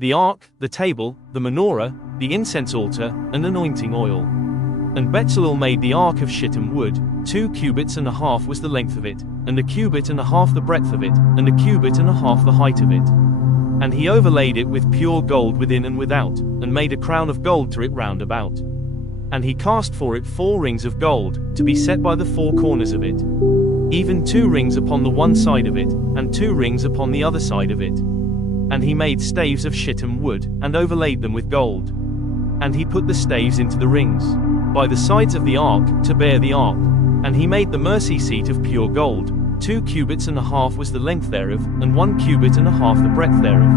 the ark, the table, the menorah, the incense altar, and anointing oil. And Bezalel made the ark of shittim wood. 2 cubits and a half was the length of it, and a cubit and a half the breadth of it, and a cubit and a half the height of it. And he overlaid it with pure gold within and without, and made a crown of gold to it round about. And he cast for it 4 rings of gold, to be set by the 4 corners of it, even 2 rings upon the one side of it, and 2 rings upon the other side of it. And he made staves of shittim wood, and overlaid them with gold. And he put the staves into the rings, by the sides of the ark, to bear the ark. And he made the mercy seat of pure gold. 2 cubits and a half was the length thereof, and 1 cubit and a half the breadth thereof.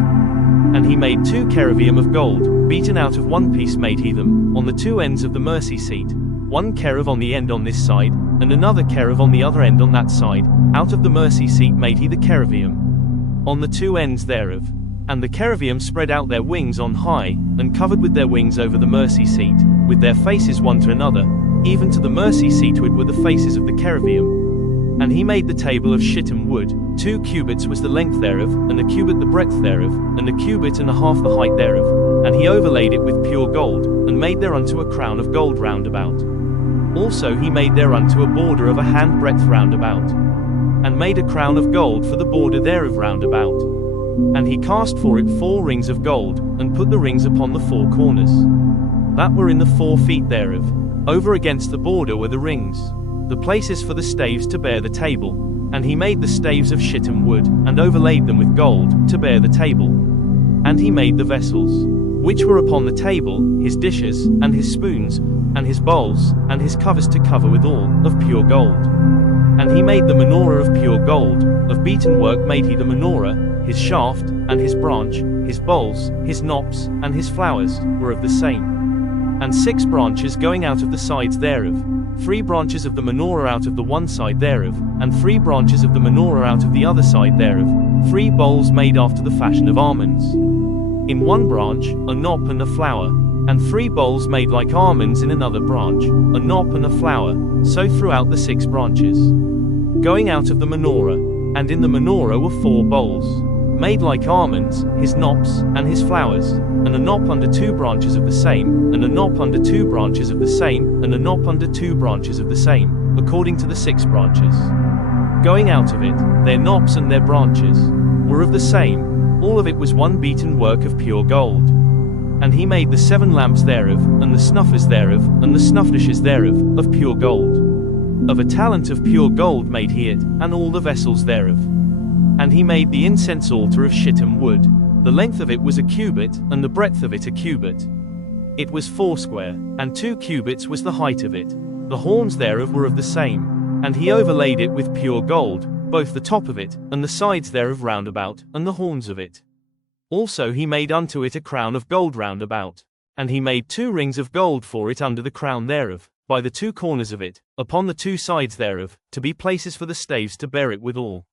And he made 2 cherubim of gold, beaten out of one piece made he them, on the 2 ends of the mercy seat, 1 cherub on the end on this side, and another cherub on the other end on that side. Out of the mercy seat made he the cherubim, on the 2 ends thereof. And the cherubim spread out their wings on high, and covered with their wings over the mercy seat, with their faces one to another, even to the mercy seatward were the faces of the cherubim. And he made the table of shittim wood. 2 cubits was the length thereof, and a cubit the breadth thereof, and a cubit and a half the height thereof. And he overlaid it with pure gold, and made thereunto a crown of gold round about. Also he made thereunto a border of a handbreadth round about, and made a crown of gold for the border thereof round about. And he cast for it 4 rings of gold, and put the rings upon the 4 corners, that were in the 4 feet thereof. Over against the border were the rings, the places for the staves to bear the table. And he made the staves of shittim wood, and overlaid them with gold, to bear the table. And he made the vessels, which were upon the table, his dishes, and his spoons, and his bowls, and his covers to cover withal, of pure gold. And he made the menorah of pure gold, of beaten work made he the menorah. His shaft, and his branch, his bowls, his knops, and his flowers, were of the same. And 6 branches going out of the sides thereof, 3 branches of the menorah out of the one side thereof, and 3 branches of the menorah out of the other side thereof, 3 bowls made after the fashion of almonds. In one branch, a knop and a flower, and 3 bowls made like almonds in another branch, a knop and a flower, so throughout the 6 branches, going out of the menorah. And in the menorah were 4 bowls, made like almonds, his knops, and his flowers, and a knop under 2 branches of the same, and a knop under 2 branches of the same, and a knop under 2 branches of the same, according to the 6 branches. Going out of it, their knops and their branches were of the same, all of it was one beaten work of pure gold. And he made the 7 lamps thereof, and the snuffers thereof, and the snuff dishes thereof, of pure gold. Of a talent of pure gold made he it, and all the vessels thereof. And he made the incense altar of shittim wood. The length of it was a cubit, and the breadth of it a cubit. It was 4 square, and 2 cubits was the height of it. The horns thereof were of the same. And he overlaid it with pure gold, both the top of it, and the sides thereof round about, and the horns of it. Also he made unto it a crown of gold round about. And he made 2 rings of gold for it under the crown thereof, by the 2 corners of it, upon the 2 sides thereof, to be places for the staves to bear it withal.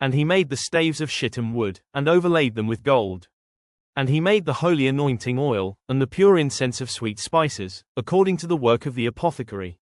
And he made the staves of shittim wood, and overlaid them with gold. And he made the holy anointing oil, and the pure incense of sweet spices, according to the work of the apothecary.